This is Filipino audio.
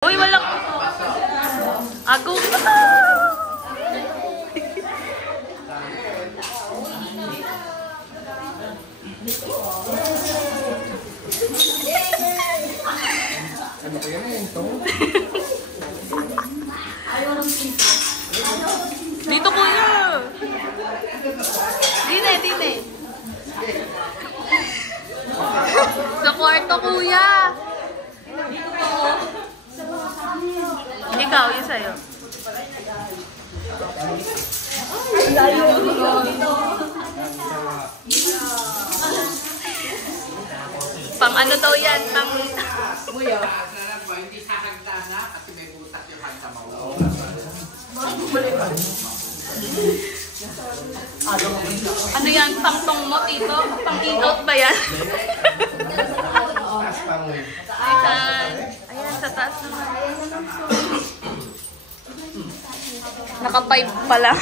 Uy, walang... Ako! Ano kaya na yun ito? Dito, kuya! Dine. Sa kwarto, kuya! Ikaw, yun sa'yo. Pang ano daw yan? Pang... Hindi sahagda na kasi may butas yung hagda mo. Ano yan? Pang tong mo, tito? Pang in-out ba yan? Ayan. Ayan, sa taas naman. Naka-pipe pala.